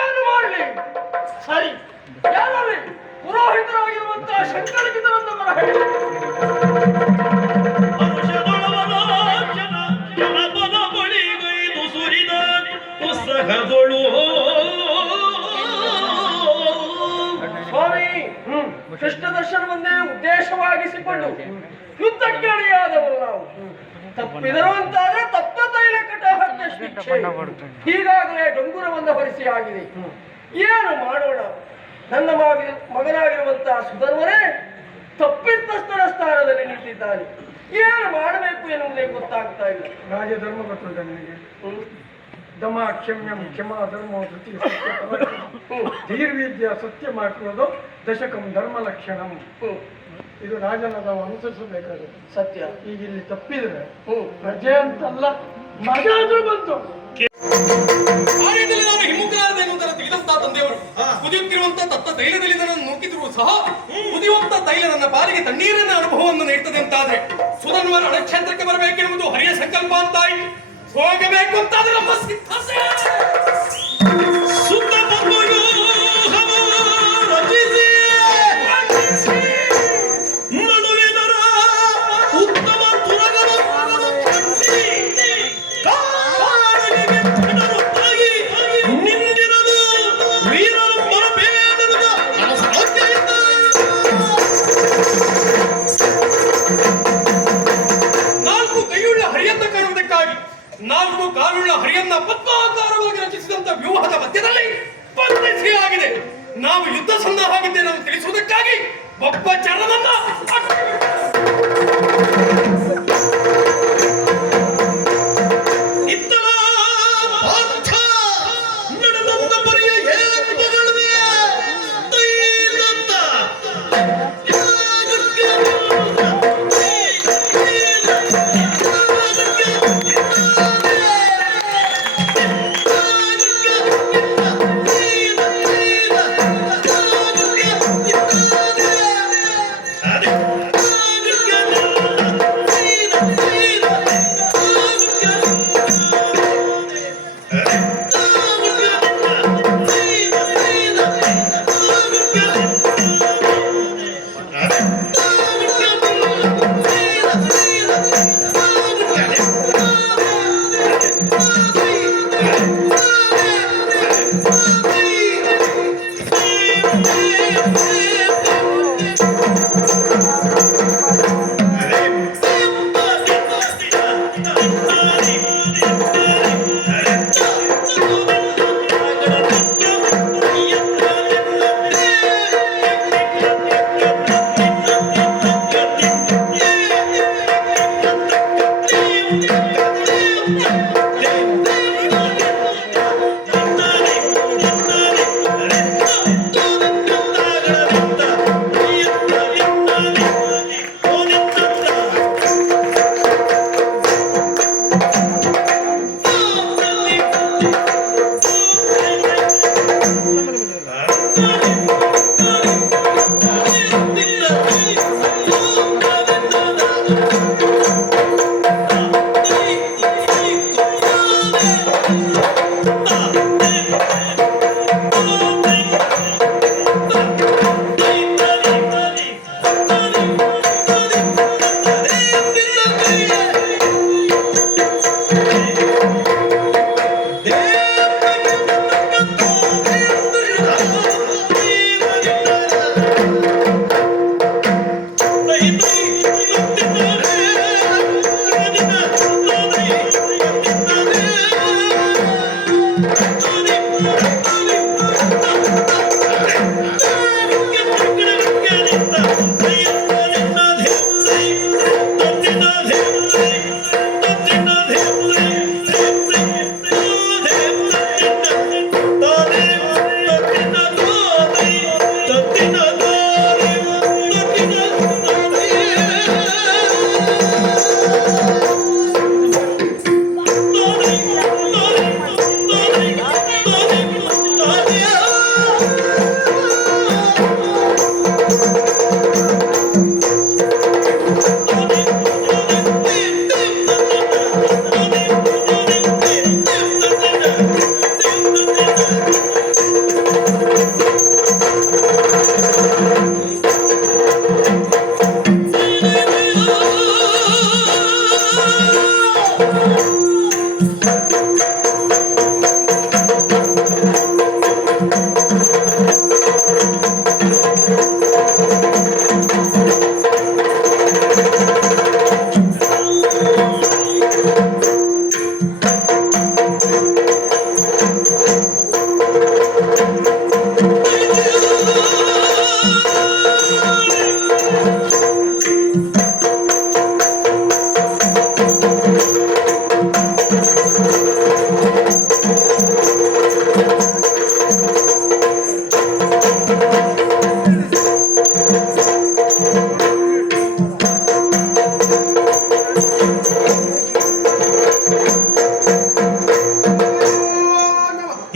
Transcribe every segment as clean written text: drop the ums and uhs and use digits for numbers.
ಏನು ಮಾಡಲಿ? ಸರಿ, ಯಾರಲ್ಲಿ ಪುರೋಹಿತರಾಗಿರುವಂತಹ ಶಂಕರಗಿದರನ್ನು ಬರ ಹೇಳಿ. ಸ್ವಾಮಿ, ಕೃಷ್ಣ ದರ್ಶನವನ್ನೇ ಉದ್ದೇಶವಾಗಿಸಿಕೊಂಡು ಯುದ್ಧಕ್ಕೆ ಅಣಿಯಾದವರು ನಾವು. ತಪ್ಪಿದರು ಅಂತಾದ್ರೆ ತಪ್ಪ ತೈಲ ಕಟಾಹಕ್ಕೆ ಶಿಕ್ಷೆ. ಹೀಗಾಗಲೇ ಡೊಂಗುರವನ್ನು ಹೊರಿಸಿ ಆಗಿದೆ. ಏನು ಮಾಡೋಣ? ನನ್ನ ಮಗನಾಗಿರುವಂತಹ ಸುಧರ್ಮನೇ ತಪ್ಪಿತಸ್ಥರ ಸ್ಥಾನದಲ್ಲಿ ನಿಂತಿದ್ದಾನೆ. ಏನು ಮಾಡಬೇಕು ಎನ್ನುವುದೇ ಗೊತ್ತಾಗ್ತಾ ಇಲ್ಲ. ರಾಜಧರ್ಮ ಗೊತ್ತುಂಟ ನನಗೆ. ದಮ ಕ್ಷಮ್ಯಂ ಕ್ಷಮಾ ಧರ್ಮ ಧೃತಿ ಧೀರ್ವಿದ್ಯ ಸತ್ಯ ಮಾಡುವುದು ದಶಕಂ ಧರ್ಮ ಲಕ್ಷಣಂ. ಇದು ರಾಜನ ನಾವು ಅನುಸರಿಸಬೇಕಾದ್ರೆ ಸತ್ಯ. ಈಗ ಇಲ್ಲಿ ತಪ್ಪಿದ್ರೆ ಪ್ರಜೆ ಅಂತಲ್ಲ ಮಜ ಆದ್ರೂ ಬಂತು. ಕಾರ್ಯದಲ್ಲಿ ನಾನು ಹಿಮ್ಮುಖನಾದ ಎನ್ನುವುದನ್ನು ತಿಳಿದಂತ ತಂದೆಯವರು ಕುದಿಯುತ್ತಿರುವಂತ ತತ್ತ ತೈಲದಲ್ಲಿ ನನ್ನನ್ನು ನೂಕಿದ್ರು ಸಹ ಕುದಿಯುವಂತ ತೈಲ ನನ್ನ ಪಾಲಿಗೆ ತಣ್ಣೀರಿನ ಅನುಭವವನ್ನು ನೀಡುತ್ತದೆ ಅಂತಾದ್ರೆ ಸುಧನ್ವರ ಅಣಕ್ಷೇತ್ರಕ್ಕೆ ಬರಬೇಕೆನ್ನುವುದು ಹರಿಯ ಸಂಕಲ್ಪ ಅಂತಾಯಿತು. ಹೋಗಬೇಕು ಅಂತಾದ್ರೆ ನಮ್ಮ ಸಿದ್ಧತೆ ಸುತ್ತ ನಾಲ್ಕು ಕಾಲುಳ್ಳ ಹರಿಯನ್ನ ಪದ್ಮಾಕಾರವಾಗಿ ರಚಿಸಿದಂತ ವ್ಯೂಹದ ಮಧ್ಯದಲ್ಲಿ ಬಂಧಿಸಿಯಾಗಿದೆ. ನಾವು ಯುದ್ಧ ಸನ್ನದ್ಧವಾಗಿದ್ದೇವೆ ಎಂದು ತಿಳಿಸುವುದಕ್ಕಾಗಿ ಒಬ್ಬ ಜನರನ್ನ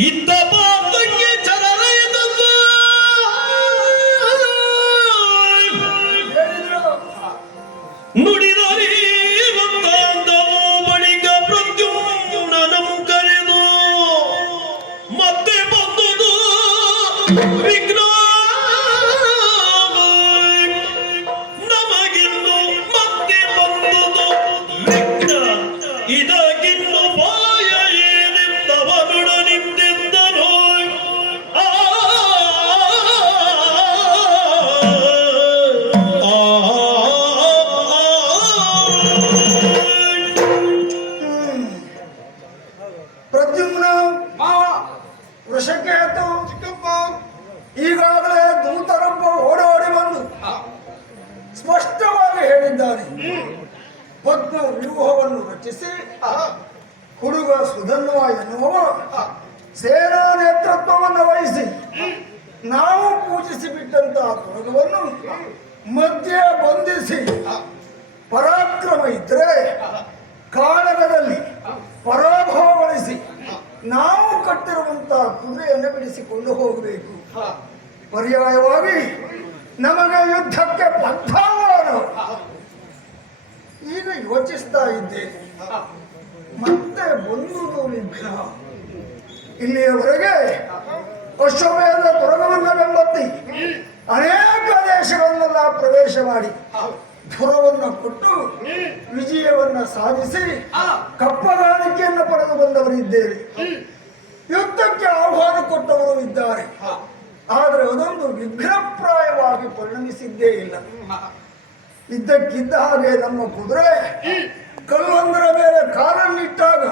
ಇದ್ದ ಪಾಪಕ್ಕೆ ಚರರೆಯದದ್ದು ನುಡಿದರಿ ಬಂದಾಂದವು ಬಳಿಕ ಪ್ರದ್ಯುಮ್ನನಂ ಕರೆದು ಮತ್ತೆ ಬಂದುದು ವಿಘ್ನ ನಮಗಿನ್ನು ಮತ್ತೆ ಬಂದುದು ವಿಘ್ನ ಇದಕ್ಕಿನ್ನು ಪಾಯ ಏನೆಂದವನೊಡನಿದ್ದೆಂದನೋ ಪ್ರದ್ಯುಮ್ನ ಮಾವ ವೃಷಕ್ಕೆ ಆಯ್ತು ಚಿಕ್ಕಪ್ಪ ಈಗಾಗಲೇ ದೂತರೊಬ್ಬ ಓಡೋಡಿ ಬಂದು ಸ್ಪಷ್ಟವಾಗಿ ಹೇಳಿದ್ದಾನೆ. ಪದ್ಮ ವ್ಯೂಹವನ್ನು ರಚಿಸಿ ಹುಡುಗ ಸುಧನ್ವ ಎನ್ನುವ ಸೇನಾ ನೇತೃತ್ವವನ್ನು ವಹಿಸಿ ನಾವು ಪೂಜಿಸಿ ಬಿಟ್ಟಂತಹ ತುರಗವನ್ನು ಮಧ್ಯೆ ಬಂಧಿಸಿ ಪರಾಕ್ರಮ ಇದ್ರೆ ಕಾಳಗದಲ್ಲಿ ಪರಾಭವಗೊಳಿಸಿ ನಾವು ಕಟ್ಟಿರುವಂತಹ ಕುದುರೆಯನ್ನು ಬಿಡಿಸಿಕೊಂಡು ಹೋಗಬೇಕು. ಪರ್ಯಾಯವಾಗಿ ನಮಗೆ ಯುದ್ಧಕ್ಕೆ ಪಂಥಾವಾದ ಈಗ ಯೋಚಿಸ್ತಾ ಇದ್ದೇನೆ. ಮತ್ತೆ ಬಂದುದು ವಿಘ್ನ. ಇಲ್ಲಿಯವರೆಗೆ ಅಶ್ವಮೇಧ ತುರಗವನ್ನು ಬೆಂಬತ್ತಿ ಅನೇಕ ದೇಶಗಳನ್ನೆಲ್ಲ ಪ್ರವೇಶ ಮಾಡಿ ಧುರವನ್ನು ಕೊಟ್ಟು ವಿಜಯವನ್ನ ಸಾಧಿಸಿ ಕಪ್ಪಗಾಣಿಕೆಯನ್ನು ಪಡೆದು ಬಂದವರಿದ್ದೇವೆ. ಯುದ್ಧಕ್ಕೆ ಆಹ್ವಾನ ಕೊಟ್ಟವರು ಇದ್ದಾರೆ. ಆದರೆ ಅದೊಂದು ವಿಘ್ನಪ್ರಾಯವಾಗಿ ಪರಿಣಮಿಸಿದ್ದೇ ಇಲ್ಲ. ಇದ್ದಕ್ಕಿದ್ದ ಹಾಗೆ ನಮ್ಮ ಕುದುರೆ ಕಲ್ಲೊಂದರ ಮೇಲೆ ಕಾಲನ್ನಿಟ್ಟಾಗ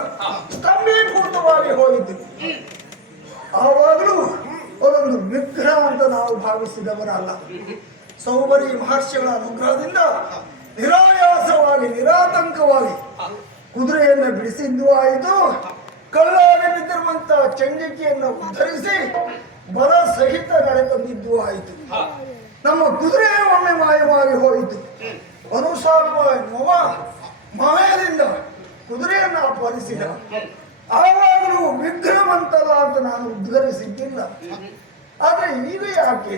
ಸ್ತಂಭೀಭೂತವಾಗಿ ಹೋಯಿತು. ಆವಾಗಲೂ ಅದೊಂದು ವಿಘ್ನ ಅಂತ ನಾವು ಭಾವಿಸಿದವರಲ್ಲ. ಸೌಬರಿ ಮಹರ್ಷಿಗಳ ಅನುಗ್ರಹದಿಂದ ನಿರಾಯಾಸವಾಗಿ ನಿರಾತಂಕವಾಗಿ ಕುದುರೆಯನ್ನು ಬಿಡಿಸಿದ್ದು ಆಯಿತು. ಕಲ್ಲಾಗಿ ಬಿದ್ದಿರುವಂತಹ ಚಂಡಿಕೆಯನ್ನು ಉದ್ಧರಿಸಿ ಬಲ ಸಹಿತ ನಡೆತಂದಿದ್ದು ಆಯಿತು. ನಮ್ಮ ಕುದುರೆ ಒಮ್ಮೆ ಮಾಯವಾಗಿ ಹೋಯಿತು. ಅನುಸಾರ್ವ ಎನ್ನುವ ಮಾಯದಿಂದ ಕುದುರೆಯನ್ನು ಅಪಹರಿಸಿದ. ಆವಾಗಲೂ ವಿಘ್ನವಂತಲ್ಲ ಅಂತ ನಾನು ಉದ್ಗರಿಸಿದ್ದಿಲ್ಲ. ಆದ್ರೆ ಈಗ ಯಾಕೆ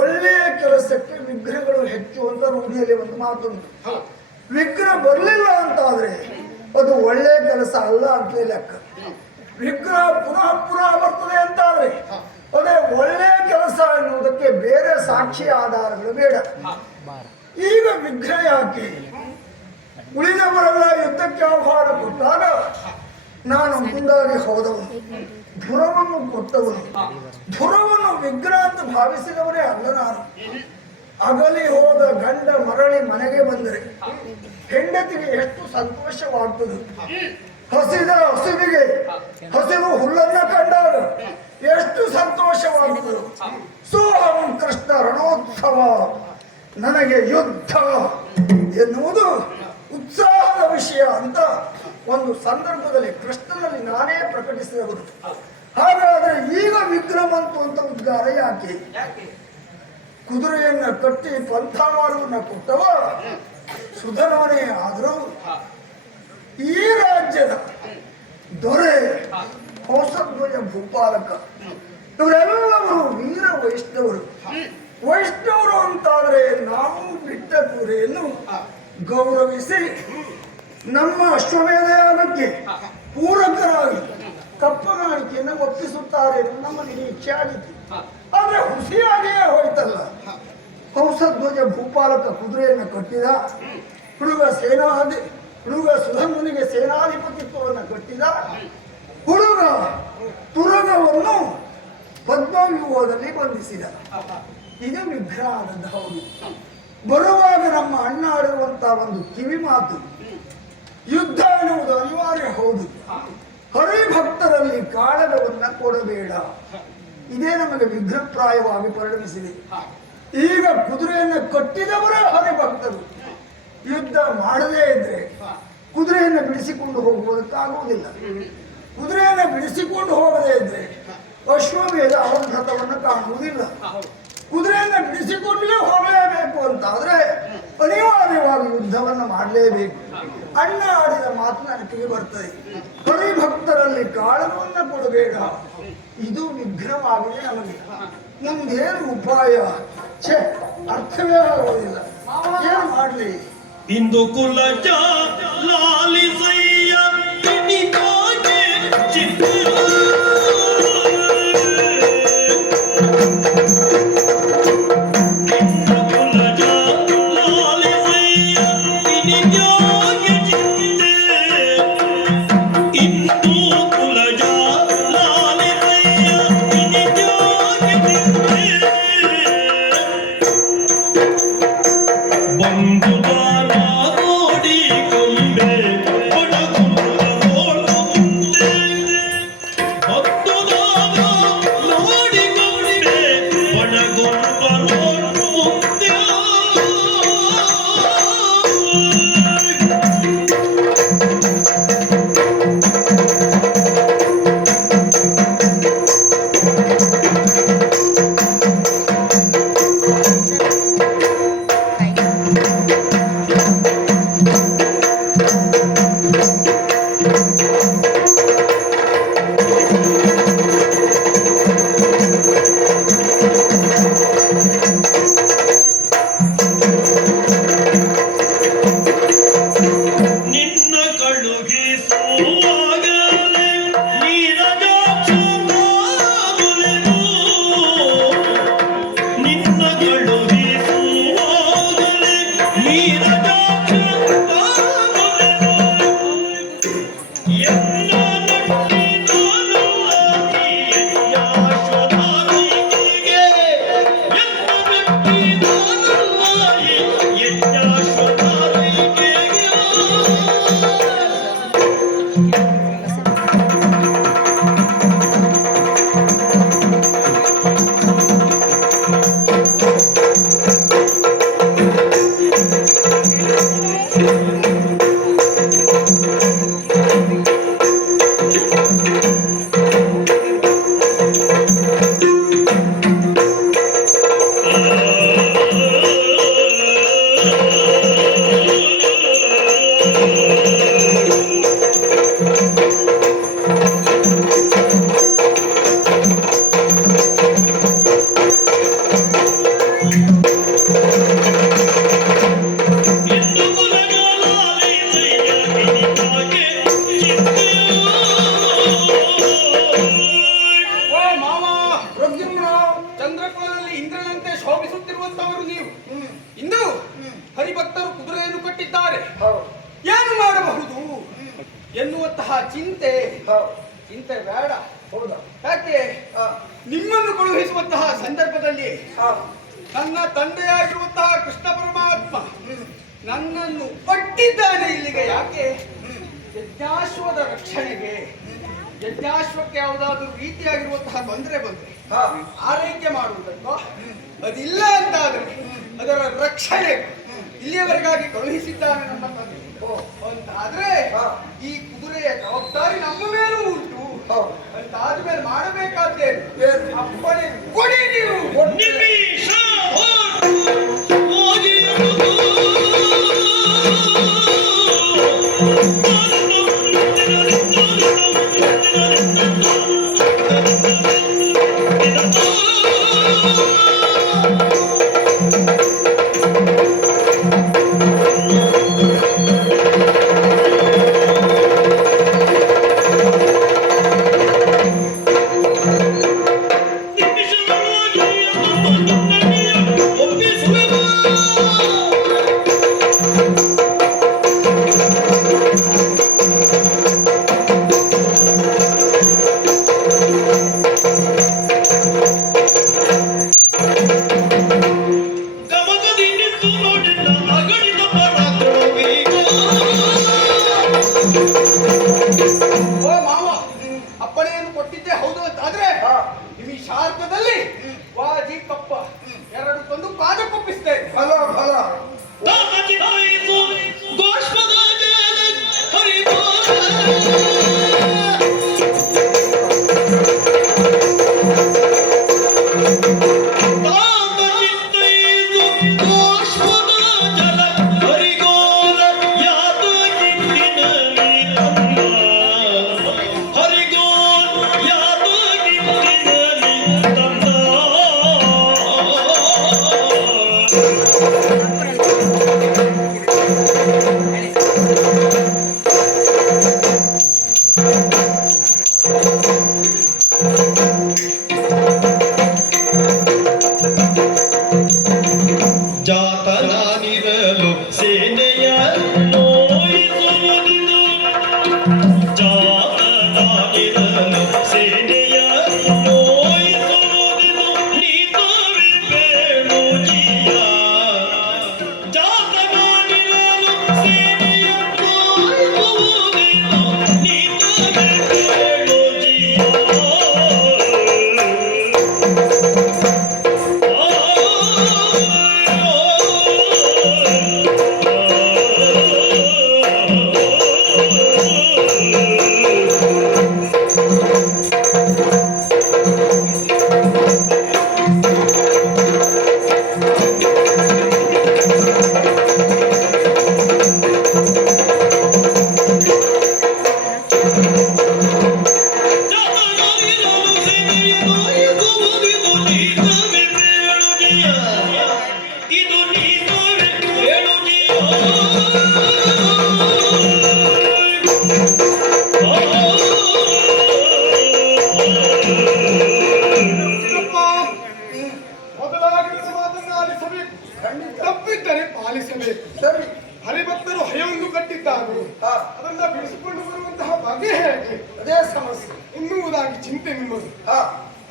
ಒಳ್ಳೆಯ ಕೆಲಸಕ್ಕೆ ವಿಘ್ನಗಳು ಹೆಚ್ಚು ಅಂತ ರೂಢಿಯಲ್ಲಿ ಒಂದು ಮಾತುಂಟು. ವಿಘ್ನ ಬರಲಿಲ್ಲ ಅಂತಾದ್ರೆ ಅದು ಒಳ್ಳೆಯ ಕೆಲಸ ಅಲ್ಲ ಅಂತ ಲೆಕ್ಕ. ವಿಘ್ನ ಪುನಃ ಪುನಃ ಬರ್ತದೆ ಅಂತಾದ್ರೆ ಅದೇ ಒಳ್ಳೆಯ ಕೆಲಸ ಎನ್ನುವುದಕ್ಕೆ ಬೇರೆ ಸಾಕ್ಷಿ ಆಧಾರಗಳು ಬೇಡ. ಈಗ ವಿಘ್ನ ಯಾಕೆ? ಉಳಿದವರೆಲ್ಲ ಯುದ್ಧಕ್ಕೆ ಆಹ್ವಾನ ಕೊಟ್ಟಾಗ ನಾನು ಮುಂದಾಗಿ ಹೋದವನು, ಧುರವನ್ನು ಕೊಟ್ಟವನು. ಧುರವನ್ನು ವಿಘ್ನ ಅಂತ ಭಾವಿಸಿದವರೇ ಅಲ್ಲ ನಾನು. ಅಗಲಿ ಹೋದ ಗಂಡ ಮರಳಿ ಮನೆಗೆ ಬಂದರೆ ಹೆಂಡತಿಗೆ ಎಷ್ಟು ಸಂತೋಷವಾಗ್ತದೆ. ಹಸಿದ ಹಸುವಿಗೆ ಹಸಿರು ಹುಲ್ಲನ್ನ ಕಂಡಾಗ ಎಷ್ಟು ಸಂತೋಷವಾಗ್ತದೆ. ಸೋಹಂ ಕೃಷ್ಣ ರಣೋತ್ಸವ, ನನಗೆ ಯುದ್ಧ ಎನ್ನುವುದು ಉತ್ಸಾಹದ ವಿಷಯ ಅಂತ ಒಂದು ಸಂದರ್ಭದಲ್ಲಿ ಕೃಷ್ಣನಲ್ಲಿ ನಾನೇ ಪ್ರಕಟಿಸಿದವರು. ಹಾಗಾದ್ರೆ ಈಗ ವಿಗ್ರಹವಂತು ಅಂತ ಉದ್ಗಾರ ಯಾಕೆ? ಕುದುರೆಯನ್ನ ಕಟ್ಟಿ ಪಂಥಾವಾರವನ್ನ ಕೊಟ್ಟವ ಸುಧನವನೇ ಆದರೂ ಈ ರಾಜ್ಯದ ದೊರೆ ಕೌಸಧ್ವಜ ಭೂಪಾಲಕ ಇವರೆಲ್ಲವರು ವೀರ ವೈಷ್ಣವರು. ವೈಷ್ಣವರು ಅಂತಾದ್ರೆ ನಾವು ಬಿಟ್ಟ ಕುದುರೆಯನ್ನು ಗೌರವಿಸಿ ನಮ್ಮ ಅಶ್ವಮೇಧ ಯಾಗಕ್ಕೆ ಪೂರಕರಾಗಿ ಕಪ್ಪಗಾಣಿಕೆಯನ್ನು ಒಪ್ಪಿಸುತ್ತಾರೆ ನಮ್ಮ ನಿರೀಕ್ಷೆ ಆಗಿತ್ತು. ಆದ್ರೆ ಹುಸಿಯಾಗಿಯೇ ಹೋಯ್ತಲ್ಲ. ಕೌಸಧ್ವಜ ಭೂಪಾಲಕ ಕುದುರೆಯನ್ನು ಕಟ್ಟಿದ, ಹುಡುಗ ಸುಧನ್ವನಿಗೆ ಸೇನಾಧಿಪತಿತ್ವವನ್ನು ಕಟ್ಟಿದ, ಹುಡುಗ ತುರಗವನ್ನು ಪದ್ಮವ್ಯೂಹದಲ್ಲಿ ಬಂಧಿಸಿದ. ಇದು ವಿಘ್ನ ಆದದ್ದು ಹೌದು. ಬರುವಾಗ ನಮ್ಮ ಅಣ್ಣ ಆಡಿರುವಂತಹ ಒಂದು ಕಿವಿ ಮಾತು, ಯುದ್ಧ ಎನ್ನುವುದು ಅನಿವಾರ್ಯ ಹೌದು, ಹರಿಭಕ್ತರಲ್ಲಿ ಕಾಳಗವನ್ನ ಕೊಡಬೇಡ. ಇದೇ ನಮಗೆ ವಿಘ್ನಪ್ರಾಯವಾಗಿ ಪರಿಣಮಿಸಿದೆ. ಈಗ ಕುದುರೆಯನ್ನು ಕಟ್ಟಿದವರೇ ಹರಿಭಕ್ತರು. ಯುದ್ಧ ಮಾಡದೇ ಇದ್ರೆ ಕುದುರೆಯನ್ನು ಬಿಡಿಸಿಕೊಂಡು ಹೋಗುವುದಕ್ಕಾಗುವುದಿಲ್ಲ. ಕುದುರೆಯನ್ನು ಬಿಡಿಸಿಕೊಂಡು ಹೋಗದೇ ಇದ್ರೆ ಅಶ್ವಮೇಧ ಅವಘಾತವನ್ನು ಕಾಣುವುದಿಲ್ಲ. ಕುದುರೆಯನ್ನು ಬಿಡಿಸಿಕೊಂಡೇ ಹೋಗಲೇಬೇಕು ಅಂತಾದ್ರೆ ಅನಿವಾರ್ಯವಾಗಿ ಯುದ್ಧವನ್ನು ಮಾಡಲೇಬೇಕು. ಅಣ್ಣ ಆಡಿದ ಮಾತು ನನ್ನ ಕಿವಿ ಬರ್ತದೆ. ಹರಿ ಭಕ್ತರಲ್ಲಿ ಕಾಳಗವನ್ನ ಕೊಡಬೇಡ, ಇದು ವಿಘ್ನವಾಗಿದೆ ನಮಗೆ. ನಮ್ದೇನು ಉಪಾಯ? ಛೇ, ಅರ್ಥವೇ ಆಗುವುದಿಲ್ಲ. ಏನು ಮಾಡ್ಲಿ? ಇಂದು ಕುಲಜ ಲಾಲಿಸಯ್ಯ ನಿನಗೆ ಚಿತ್ತ ಎನ್ನುವಂತಹ ಚಿಂತೆ ಚಿಂತೆ ಬೇಡ. ಯಾಕೆ ನಿಮ್ಮನ್ನು ಕಳುಹಿಸುವಂತಹ ಸಂದರ್ಭದಲ್ಲಿ ನನ್ನ ತಂದೆಯಾಗಿರುವಂತಹ ಕೃಷ್ಣ ಪರಮಾತ್ಮ ನನ್ನನ್ನು ಪಟ್ಟಿದ್ದಾನೆ ಇಲ್ಲಿಗೆ. ಯಾಕೆ? ಯಜ್ಞಾಶ್ವದ ರಕ್ಷಣೆಗೆ. ಯಜ್ಞಾಶ್ವಕ್ಕೆ ಯಾವುದಾದ್ರೂ ರೀತಿಯಾಗಿರುವಂತಹ ತೊಂದರೆ ಬಂದ್ರೆ ಆರೈಕೆ ಮಾಡುವುದಕ್ಕೋ ಅದಿಲ್ಲ ಅಂತಾದ್ರೆ ಅದರ ರಕ್ಷಣೆ ಇಲ್ಲಿಯವರೆಗಾಗಿ ಕಳುಹಿಸಿದ್ದಾನೆ ನಮ್ಮ ತಂದೆ ಅಂತಾದ್ರೆ ಈ ಕುದುರೆಯ ಜವಾಬ್ದಾರಿ ನಮ್ಮ ಮೇಲೂ ಉಂಟು ಅಂತ ಆದ್ಮೇಲೆ ಮಾಡಬೇಕಾದ್ದೇನು? ಅಪ್ಪಣೆ ಕೊಡಿ ನೀವು.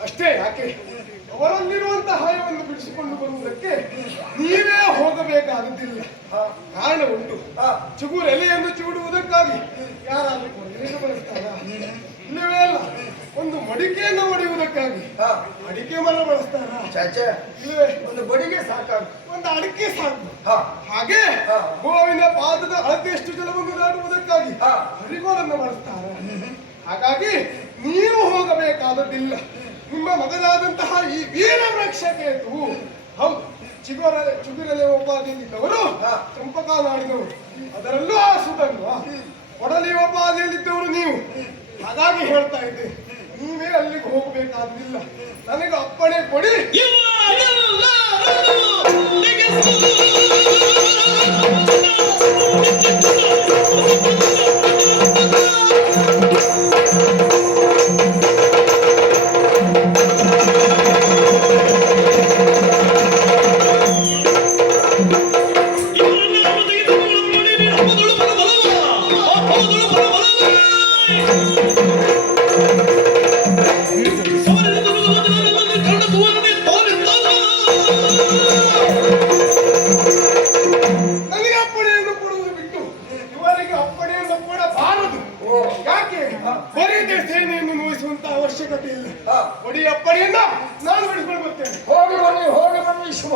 ಅಷ್ಟೇ ಯಾಕೆ ಅವರಲ್ಲಿರುವಂತಹ ಹಯವನ್ನು ಬಿಡಿಸಿಕೊಂಡು ಬರುವುದಕ್ಕೆ ನೀವೇ ಹೋಗಬೇಕಾಗುತ್ತಿಲ್ಲ. ಕಾರಣ ಉಂಟು. ಚಿಗುರು ಎಲೆಯನ್ನು ಚಿಗುಡುವುದಕ್ಕಾಗಿ ಯಾರಾದ್ರೂ ಕೊನೆಯನ್ನು ಬಳಸ್ತಾರ? ಇಲ್ಲವೇ ಅಲ್ಲ. ಒಂದು ಮಡಿಕೆಯನ್ನು ಹೊಡೆಯುವುದಕ್ಕಾಗಿ ಅಡಿಕೆ ಮರ ಬಳಸ್ತಾರ? ಇಲ್ಲವೇ ಒಂದು ಬಡಿಗೆ ಸಾಕಾಗ, ಒಂದು ಅಡಿಕೆ ಸಾಕು. ಹಾಗೆ ಗೋವಿನ ಪಾದದ ಅಳತೆಯಷ್ಟು ಜಲವನ್ನು ದಾಟುವುದಕ್ಕಾಗಿ ಹರಿಗೋಲನ್ನು ಬಳಸ್ತಾರ? ಹಾಗಾಗಿ ನೀವು ಹೋಗಬೇಕಾದದ್ದಿಲ್ಲ. ನಿಮ್ಮ ಮಗನಾದಂತಹ ಈ ವೀರ ವೃಕ್ಷಕೇತು, ಹೌದು, ಚಿಗುರಲೆ ಉಪಾಧಿಯಲ್ಲಿದ್ದವರು ಚಂಪಕಾ ನಾಡಿನವರು, ಅದರಲ್ಲೂ ಆ ಸುಧನ್ವ ಕೊಡಲಿ ಉಪಾಧಿಯಲ್ಲಿದ್ದವರು ನೀವು. ಹಾಗಾಗಿ ಹೇಳ್ತಾ ಇದ್ದೆ, ನೀವೇ ಅಲ್ಲಿಗೆ ಹೋಗಬೇಕಾದಿಲ್ಲ. ನನಗೆ ಅಪ್ಪಣೆ ಕೊಡಿ. ನನಗೆ ಅಪ್ಪಣೆಯನ್ನು ಕೊಡುವುದು ಬಿಟ್ಟು ಇವರಿಗೆ ಅಪ್ಪಣೆಯನ್ನು ಕೊಡಬಾರದು. ಯಾಕೆ? ಬರೀದೇ ಸೇನೆಯನ್ನು ನೋಯಿಸುವಂತ ಅವಶ್ಯಕತೆ ಇಲ್ಲ. ಕೊಡಿ ಅಪ್ಪಣೆಯನ್ನ, ನಾನು ಬಿಡಿಸ್ಕೊಂಡು ಬರ್ತೇನೆ. ಹೋಗಿ ಬನ್ನಿ ಶುಭ.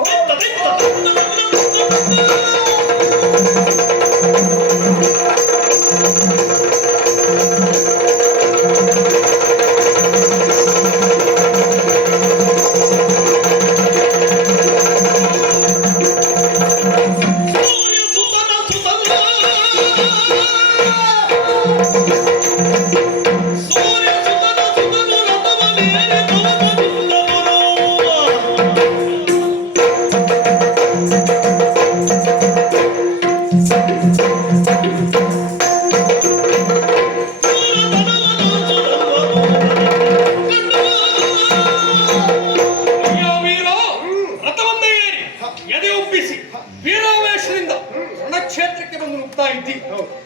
ಕ್ಷೇತ್ರಕ್ಕೆ ಬಂದು ನುಗ್ತಾ ಇದ್ದಿ.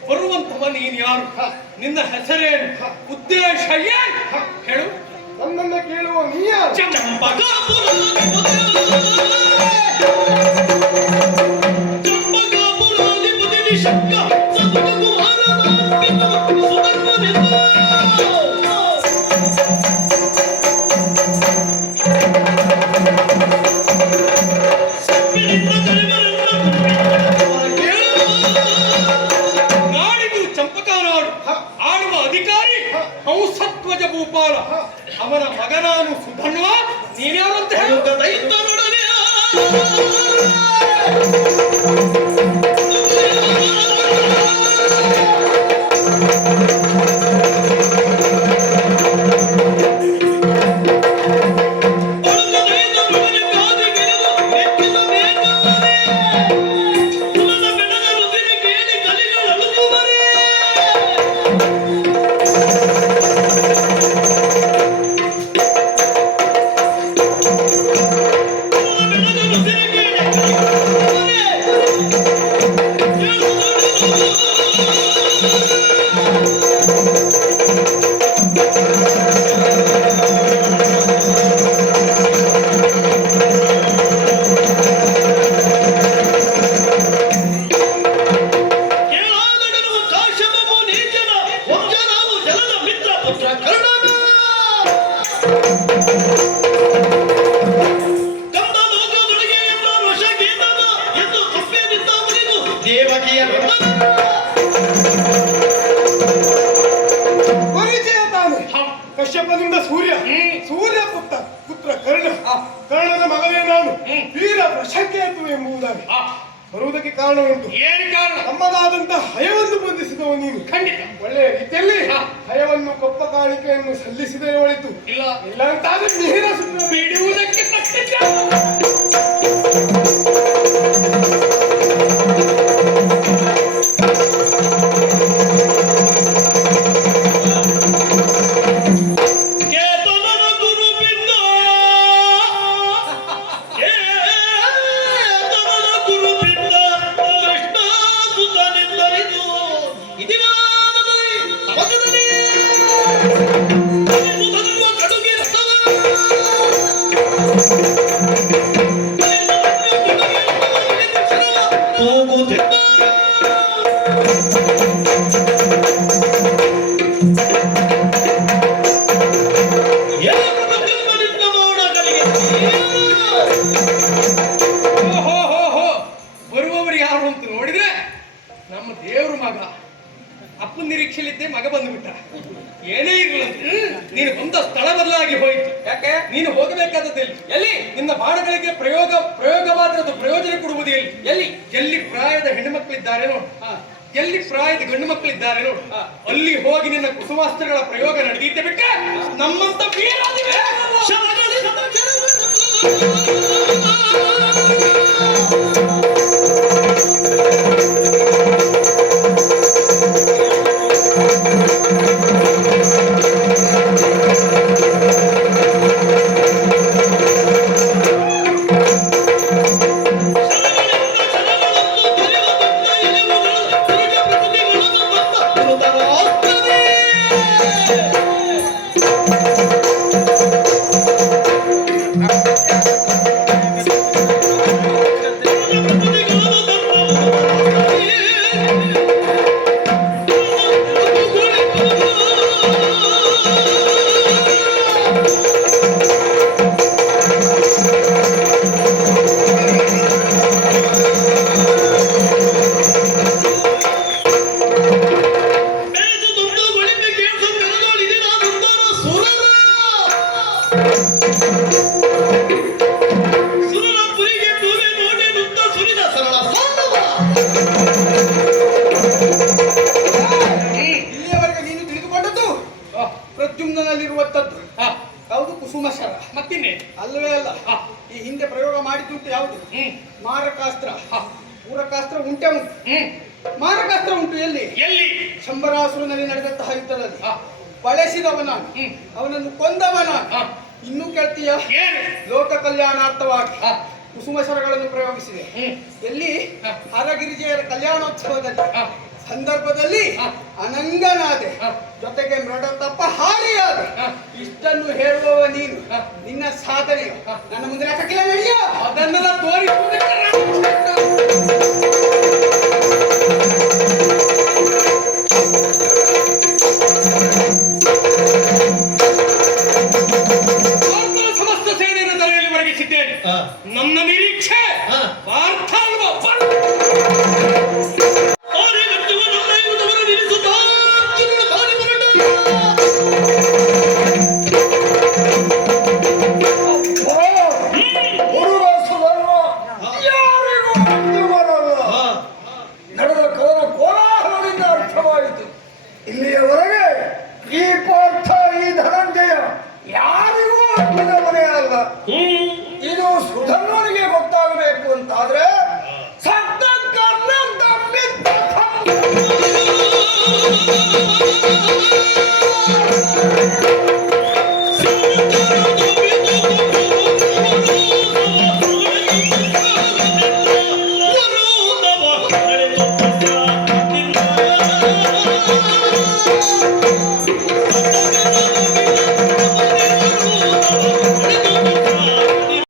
ಬರುವಂತವ ನೀನ್ ಯಾರು? ನಿನ್ನ ಹೆಸರೇನು? ಉದ್ದೇಶ ಏನು? ಹೇಳು. ನನ್ನನ್ನ ಕೇಳುವ ನೀ ಯಾರು? ಹಂಸಧ್ವಜ ಭೂಪಾಲ ಅವರ ಮಗನಾನು ಸುಧನ್ವ. ನೀನ್ಯಾರು ಅಂತ ಹೇಳುತ್ತದೆ? ಪರಿಚಯ ತಾನು. ಕಶ್ಯಪನಿಂದ ಸೂರ್ಯ ಪುತ್ರ ಕರ್ಣನ ಮಗವೇ ನಾನು, ವೀರ ವೃಷಕೇತು ಎಂಬುದಾಗಿ ಬರುವುದಕ್ಕೆ ಕಾರಣ ಉಂಟು. ಏನು ಕಾರಣ? ನಮ್ಮದಾದಂತಹ ಹಯವನ್ನು ಬಂಧಿಸಿದವ ನೀನು. ಖಂಡಿತ ಒಳ್ಳೆಯ ರೀತಿಯಲ್ಲಿ ಹಯವನ್ನು ಕೊಪ್ಪ ಕಾಣಿಕೆಯನ್ನು ಸಲ್ಲಿಸಿದರೆ ಒಳಿತು. ಇಲ್ಲ ಅಂತಾದ್ರೆ ನೇರ ಸುಮ್ಮನೆ ಬಿಡುವುದಕ್ಕೆ ತಕ್ಕ ಕಡುಗೆ ಹೋಗುತ್ತಿದ್ದ ಓಹೋ ಬರುವವರು ಯಾರು ಅಂತ ನೋಡಿದ್ರೆ ನಮ್ಮ ದೇವ್ರ ಮಗ ಅಪ್ಪನ ನಿರೀಕ್ಷೆಲಿದ್ದೆ ಮಗ ಬಂದ್ಬಿಟ್ಟ. ಏನೇ ಇರ್ಲಂತೆ ನೀನು ಬಂದ ಸ್ಥಳ ಬದಲಾಗಿ ಹೋಯ್ತು. ಯಾಕೆ ನೀನು ಹೋಗಬೇಕಾದದ್ದು ಎಲ್ಲಿ ನಿನ್ನ ಬಾಣಗಳಿಗೆ ಪ್ರಯೋಗವಾದ ಪ್ರಯೋಜನ ಕೊಡುವುದು ಎಲ್ಲಿ ಎಲ್ಲಿ ಪ್ರಾಯದ ಹೆಣ್ಣುಮಕ್ಕಳಿದ್ದಾರೆ ನೋಡು, ಎಲ್ಲಿ ಪ್ರಾಯದ ಗಂಡು ಮಕ್ಕಳಿದ್ದಾರೆ ನೋಡು, ಅಲ್ಲಿ ಹೋಗಿ ನಿನ್ನ ಕುಸುಮಾಸ್ತ್ರಗಳ ಪ್ರಯೋಗ ನಡೆದಿದ್ದೆ ಬಿಟ್ಟೆ ನಮ್ಮಂತ ವೀರಾದಿವೆ ಇಲ್ಲಿಯವರೆಗೆ ನೀನು ತಿಳಿದುಕೊಂಡದ್ದು ಪ್ರದ್ಯುಮ್ನಲ್ಲಿರುವಂತದ್ದು ಯಾವುದು ಕುಸುಮಶರ. ಮತ್ತಿನ್ನೆ ಅಲ್ಲವೇ ಅಲ್ಲ, ಈ ಹಿಂದೆ ಪ್ರಯೋಗ ಮಾಡಿದ್ದುಂಟು ಯಾವುದು? ಮಾರಕಾಸ್ತ್ರ. ಪೂರಕಾಸ್ತ್ರ ಉಂಟೆ ಉಂಟು, ಮಾರಕಾಸ್ತ್ರ ಉಂಟು. ಎಲ್ಲಿ ಎಲ್ಲಿ ಶಂಬರಾಸುರನಲ್ಲಿ ನಡೆದಂತಹ ಯುದ್ಧದಲ್ಲಿ ಬಳಸಿದವ ನಾನು, ಅವನನ್ನು ಕೊಂದವ ನಾನು. ಇನ್ನೂ ಕೇಳ್ತೀಯ? ಏನು ಲೋಕ ಕಲ್ಯಾಣಾರ್ಥವಾಗಿ ಕುಸುಮಶರಗಳನ್ನು ಪ್ರಯೋಗಿಸಿದೆ. ಎಲ್ಲಿ? ಹರಗಿರಿಜೆಯರ ಕಲ್ಯಾಣೋತ್ಸವದಲ್ಲಿ ಸಂದರ್ಭದಲ್ಲಿ ಅನಂಗನಾದೆ, ಜೊತೆಗೆ ಮೃಡತಪ್ಪ ಹಾರಿಯಾದೆ. ಇಷ್ಟನ್ನು ಹೇಳುವವ ನೀನು, ನಿನ್ನ ಸಾಧನೆ ನನ್ನ ಮುಂದೆ ಹಾಕಿಲ್ಲ. ನಡೆಯೋ ಅದನ್ನೆಲ್ಲ ತೋರಿಸುವುದಕ್ಕೆ ಸಮಸ್ತ ಸೇನೆಯನ್ನು ತಲೆಯಲ್ಲಿ ಒರಗಿಸಿದ್ದೇನೆ. ನನ್ನ ನಿರೀಕ್ಷೆ ಪಾರ್ಥ ಅನ್ನುವ ನಡೆದ ಕದನ ಕೋಲಾಹಲದಿಂದ ಅರ್ಥವಾಯಿತು. ಇಲ್ಲಿಯವರೆಗೆ ಈ